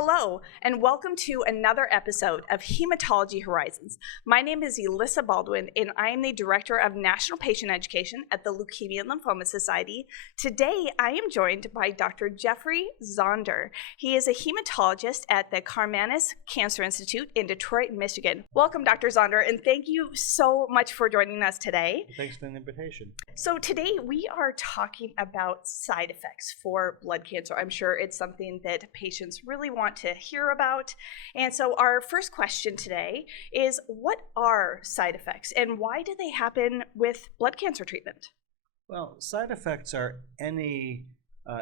Hello, and welcome to another episode of Hematology Horizons. My name is Elissa Baldwin, and I am the Director of National Patient Education at the Leukemia and Lymphoma Society. Today, I am joined by Dr. Jeffrey Zonder. He is a hematologist at the Karmanos Cancer Institute in Detroit, Michigan. Welcome, Dr. Zonder, and thank you so much for joining us today. Thanks for the invitation. So today, we are talking about side effects for blood cancer. I'm sure it's something that patients really want to hear about. And so our first question today is, what are side effects and why do they happen with blood cancer treatment? Well, side effects are any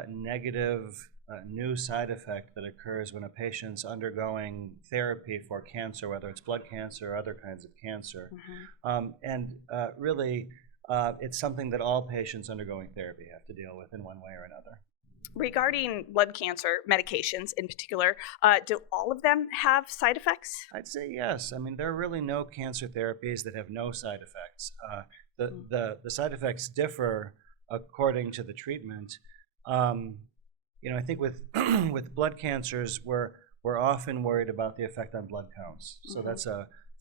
negative new side effect that occurs when a patient's undergoing therapy for cancer, whether it's blood cancer or other kinds of cancer. Really, it's something that all patients undergoing therapy have to deal with in one way or another. Regarding blood cancer medications in particular, do all of them have side effects? I'd say yes. I mean, there are really no cancer therapies that have no side effects. The side effects differ according to the treatment. I think with with blood cancers, we're often worried about the effect on blood counts. So it's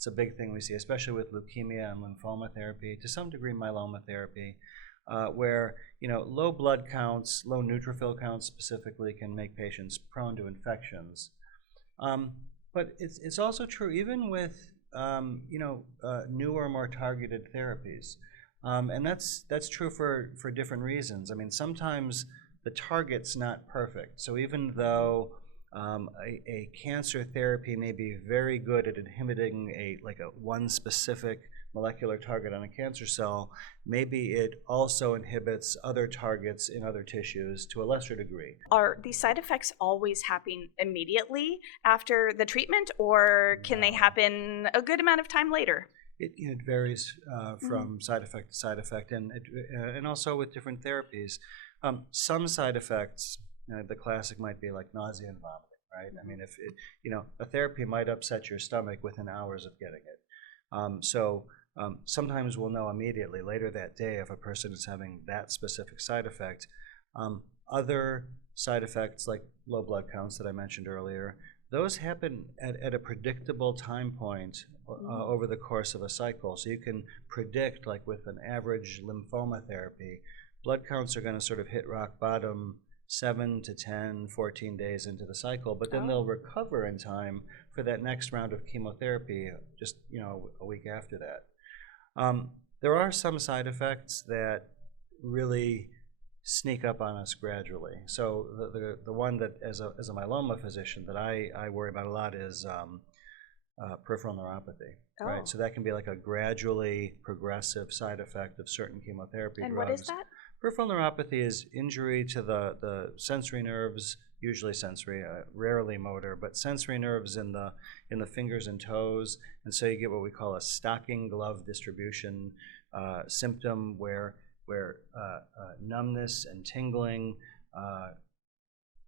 a big thing we see, especially with leukemia and lymphoma therapy, to some degree myeloma therapy. Where low blood counts, low neutrophil counts specifically, can make patients prone to infections. But it's also true even with newer, more targeted therapies, and that's true for different reasons. I mean, sometimes the target's not perfect. So even though a cancer therapy may be very good at inhibiting one specific molecular target on a cancer cell, maybe it also inhibits other targets in other tissues to a lesser degree. Are these side effects always happening immediately after the treatment, or can they happen a good amount of time later? It varies from side effect to side effect, and also with different therapies. Some side effects, the classic might be like nausea and vomiting, right? I mean, if a therapy might upset your stomach within hours of getting it. Sometimes we'll know immediately later that day if a person is having that specific side effect. Other side effects like low blood counts that I mentioned earlier, those happen at a predictable time point over the course of a cycle. So you can predict, like with an average lymphoma therapy, blood counts are going to sort of hit rock bottom 7 to 10, 14 days into the cycle, but then they'll recover in time for that next round of chemotherapy just a week after that. There are some side effects that really sneak up on us gradually. So the one that, as a myeloma physician, that I worry about a lot is peripheral neuropathy. Right? So that can be like a gradually progressive side effect of certain chemotherapy drugs. And what is that? Peripheral neuropathy is injury to the sensory nerves, usually sensory, rarely motor, but sensory nerves in the fingers and toes, and so you get what we call a stocking glove distribution symptom, where numbness and tingling,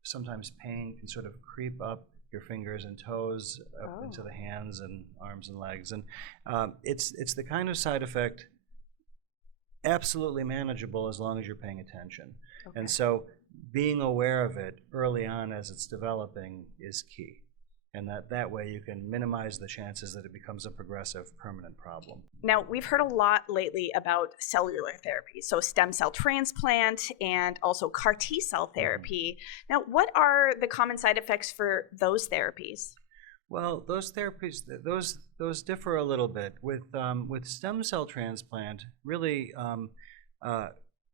sometimes pain, can sort of creep up your fingers and toes up into the hands and arms and legs, and it's the kind of side effect absolutely manageable as long as you're paying attention. And so being aware of it early on as it's developing is key. And that way you can minimize the chances that it becomes a progressive, permanent problem. Now, we've heard a lot lately about cellular therapy, so stem cell transplant and also CAR T-cell therapy. Now, what are the common side effects for those therapies? Well, those therapies, those differ a little bit. With stem cell transplant, really,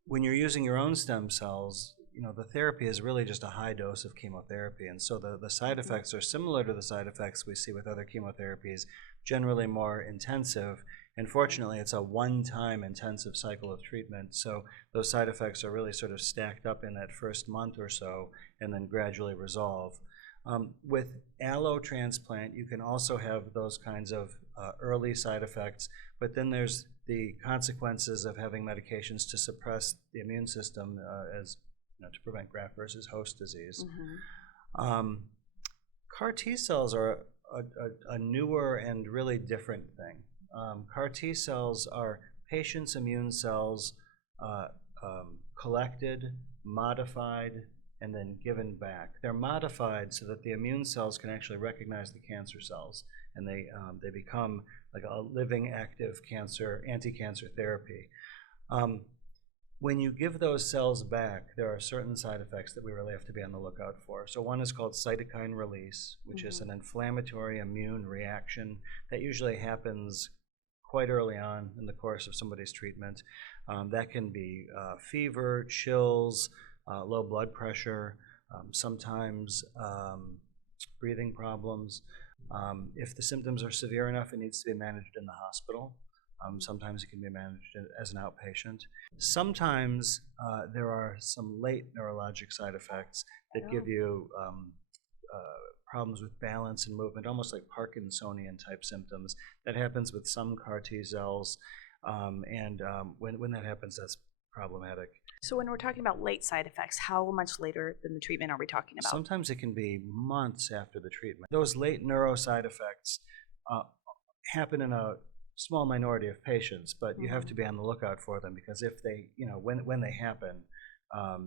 when you're using your own stem cells, the therapy is really just a high dose of chemotherapy, and so the side effects are similar to the side effects we see with other chemotherapies, generally more intensive. And fortunately, it's a one-time intensive cycle of treatment, so those side effects are really sort of stacked up in that first month or so, and then gradually resolve. With allo transplant, you can also have those kinds of early side effects, but then there's the consequences of having medications to suppress the immune system to prevent graft-versus-host disease. CAR T cells are a newer and really different thing. CAR T cells are patients' immune cells collected, modified, and then given back. They're modified so that the immune cells can actually recognize the cancer cells, and they become like a living, active anti-cancer therapy. When you give those cells back, there are certain side effects that we really have to be on the lookout for. So one is called cytokine release, which is an inflammatory immune reaction that usually happens quite early on in the course of somebody's treatment. That can be fever, chills, low blood pressure, sometimes breathing problems. If the symptoms are severe enough, it needs to be managed in the hospital. Sometimes it can be managed as an outpatient. Sometimes there are some late neurologic side effects that give you problems with balance and movement, almost like Parkinsonian type symptoms. That happens with some CAR T cells, and when that happens, that's problematic. So when we're talking about late side effects, how much later than the treatment are we talking about? Sometimes it can be months after the treatment. Those late neuro side effects happen in a small minority of patients, but you have to be on the lookout for them, because if they, when they happen,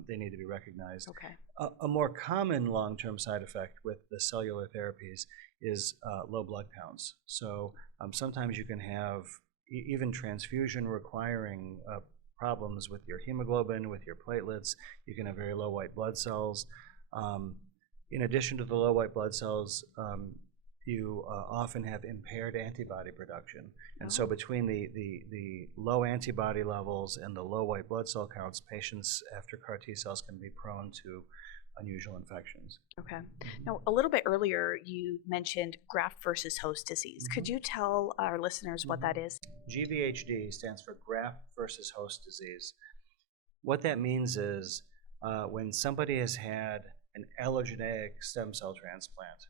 they need to be recognized. Okay. A more common long-term side effect with the cellular therapies is low blood counts. So sometimes you can have even transfusion requiring problems with your hemoglobin, with your platelets. You can have very low white blood cells. In addition to the low white blood cells, you often have impaired antibody production. And so between the low antibody levels and the low white blood cell counts, patients after CAR T cells can be prone to unusual infections. Okay. Now, a little bit earlier, you mentioned graft-versus-host disease. Could you tell our listeners what that is? GVHD stands for graft-versus-host disease. What that means is when somebody has had an allogeneic stem cell transplant,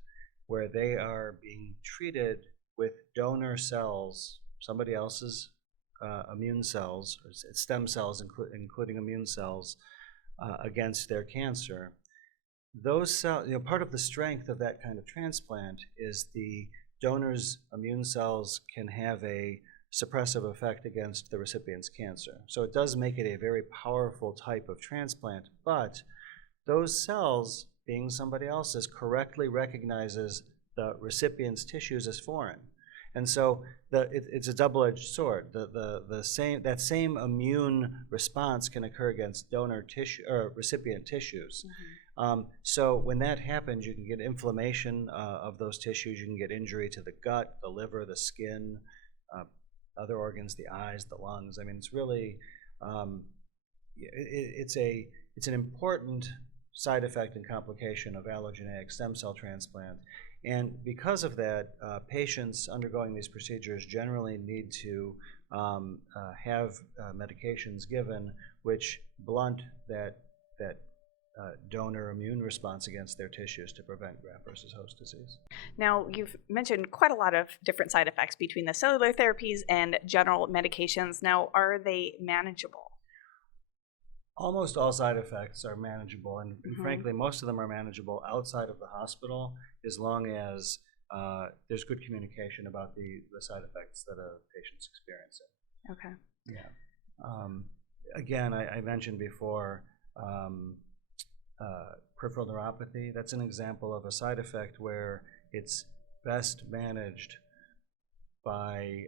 where they are being treated with donor cells, somebody else's immune cells, or stem cells, including immune cells, against their cancer. Those cells, part of the strength of that kind of transplant is the donor's immune cells can have a suppressive effect against the recipient's cancer. So it does make it a very powerful type of transplant, but those cells, being somebody else's, correctly recognizes the recipient's tissues as foreign. And so it's a double-edged sword. That same immune response can occur against donor tissue or recipient tissues. So when that happens, you can get inflammation of those tissues. You can get injury to the gut, the liver, the skin, other organs, the eyes, the lungs. I mean, it's really it's an important side effect and complication of allogeneic stem cell transplant. And because of that, patients undergoing these procedures generally need to have medications given which blunt that donor immune response against their tissues to prevent graft-versus-host disease. Now, you've mentioned quite a lot of different side effects between the cellular therapies and general medications. Now, are they manageable? Almost all side effects are manageable, and frankly, most of them are manageable outside of the hospital, as long as there's good communication about the side effects that a patient's experiencing. Okay. Yeah. Again, I mentioned before peripheral neuropathy. That's an example of a side effect where it's best managed by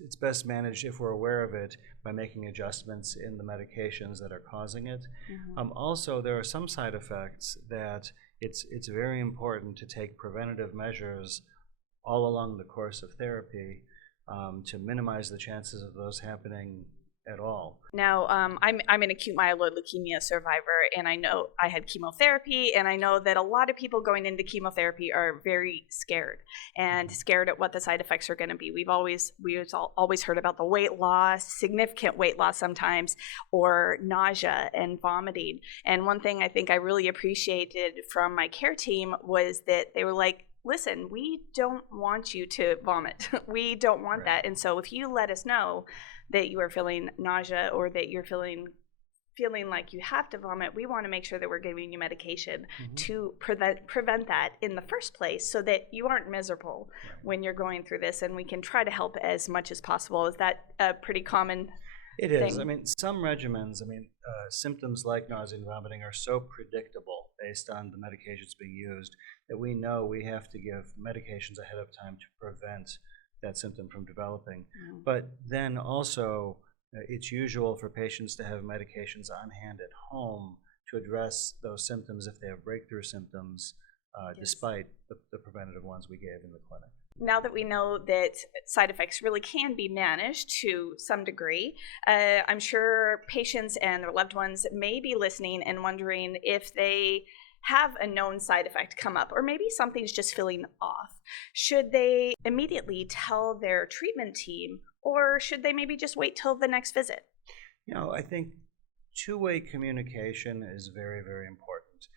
it's best managed, if we're aware of it, by making adjustments in the medications that are causing it. Also, there are some side effects that it's very important to take preventative measures all along the course of therapy to minimize the chances of those happening at all. Now, I'm an acute myeloid leukemia survivor, and I know I had chemotherapy, and I know that a lot of people going into chemotherapy are very scared at what the side effects are going to be. We've always heard about the weight loss, significant weight loss sometimes, or nausea and vomiting. And one thing I think I really appreciated from my care team was that they were like, listen, we don't want you to vomit. We don't want that. And so if you let us know that you are feeling nausea or that you're feeling like you have to vomit, we want to make sure that we're giving you medication to prevent that in the first place, so that you aren't miserable when you're going through this, and we can try to help as much as possible. Is that a pretty common It is. I mean, some regimens, symptoms like nausea and vomiting are so predictable based on the medications being used that we know we have to give medications ahead of time to prevent that symptom from developing. But then also, it's usual for patients to have medications on hand at home to address those symptoms if they have breakthrough symptoms, despite the preventative ones we gave in the clinic. Now that we know that side effects really can be managed to some degree, I'm sure patients and their loved ones may be listening and wondering if they have a known side effect come up, or maybe something's just feeling off. Should they immediately tell their treatment team, or should they maybe just wait till the next visit? I think two-way communication is very, very important.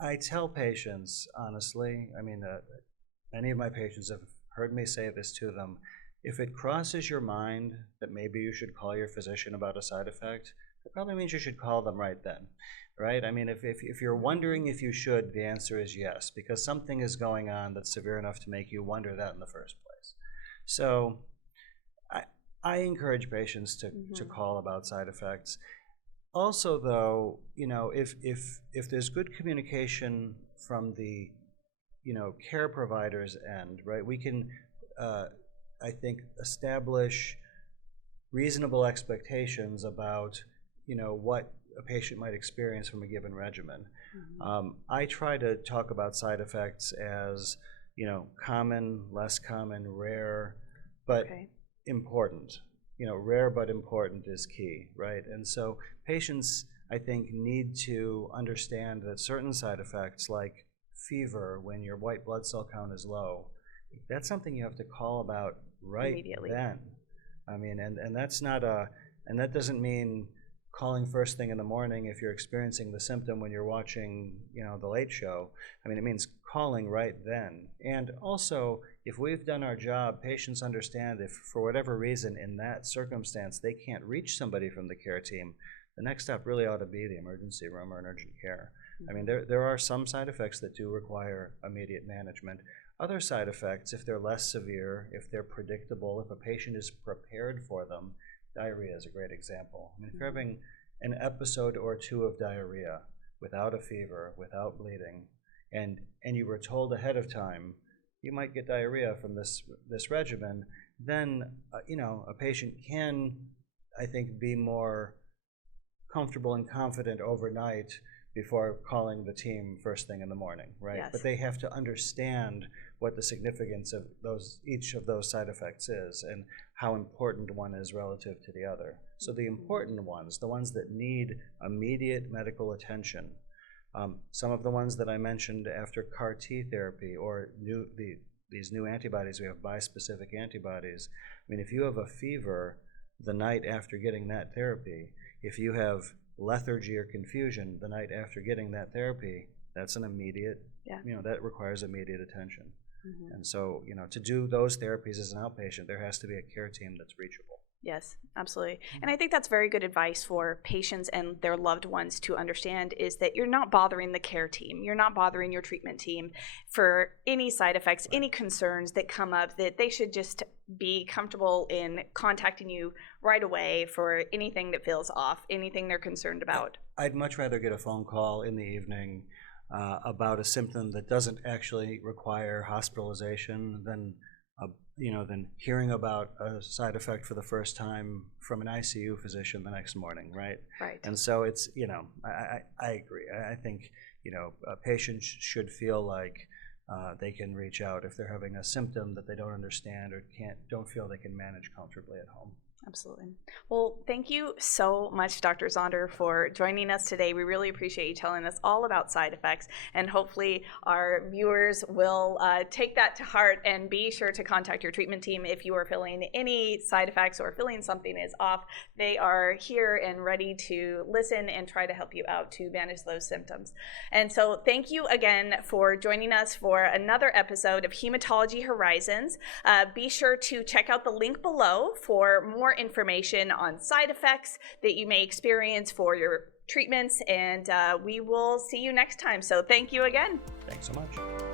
I tell patients, honestly, many of my patients have heard me say this to them. If it crosses your mind that maybe you should call your physician about a side effect, it probably means you should call them right then, right? If you're wondering if you should, the answer is yes, because something is going on that's severe enough to make you wonder that in the first place. So I encourage patients to call about side effects. Also, though, if there's good communication from the care providers end, right, we can, I think, establish reasonable expectations about, what a patient might experience from a given regimen. I try to talk about side effects as, common, less common, rare, but important. Rare but important is key, right? And so patients, I think, need to understand that certain side effects, like fever when your white blood cell count is low, that's something you have to call about right immediately then. And that's not and that doesn't mean calling first thing in the morning if you're experiencing the symptom when you're watching, the Late Show. It means calling right then. And also, if we've done our job, patients understand if for whatever reason in that circumstance they can't reach somebody from the care team, the next step really ought to be the emergency room or an urgent care. There are some side effects that do require immediate management. Other side effects, if they're less severe, if they're predictable, if a patient is prepared for them, diarrhea is a great example. If you're having an episode or two of diarrhea without a fever, without bleeding, and you were told ahead of time you might get diarrhea from this regimen, then a patient can, I think, be more comfortable and confident overnight before calling the team first thing in the morning, right? Yes. But they have to understand what the significance of each of those side effects is and how important one is relative to the other. So the important ones, the ones that need immediate medical attention, some of the ones that I mentioned after CAR T therapy or these new antibodies, we have bispecific antibodies. If you have a fever the night after getting that therapy, if you have lethargy or confusion the night after getting that therapy, that's an immediate, that requires immediate attention. And so, to do those therapies as an outpatient, there has to be a care team that's reachable. Yes, absolutely. And I think that's very good advice for patients and their loved ones to understand, is that you're not bothering the care team. You're not bothering your treatment team for any side effects, any concerns that come up, that they should just be comfortable in contacting you right away for anything that feels off, anything they're concerned about. I'd much rather get a phone call in the evening about a symptom that doesn't actually require hospitalization than hearing about a side effect for the first time from an ICU physician the next morning, right? Right. And so it's, I agree. I think, patients should feel like they can reach out if they're having a symptom that they don't understand or don't feel they can manage comfortably at home. Absolutely. Well, thank you so much, Dr. Zonder, for joining us today. We really appreciate you telling us all about side effects, and hopefully our viewers will take that to heart and be sure to contact your treatment team if you are feeling any side effects or feeling something is off. They are here and ready to listen and try to help you out to manage those symptoms. And so thank you again for joining us for another episode of Hematology Horizons. Be sure to check out the link below for more information on side effects that you may experience for your treatments, and we will see you next time. So thank you again. Thanks so much.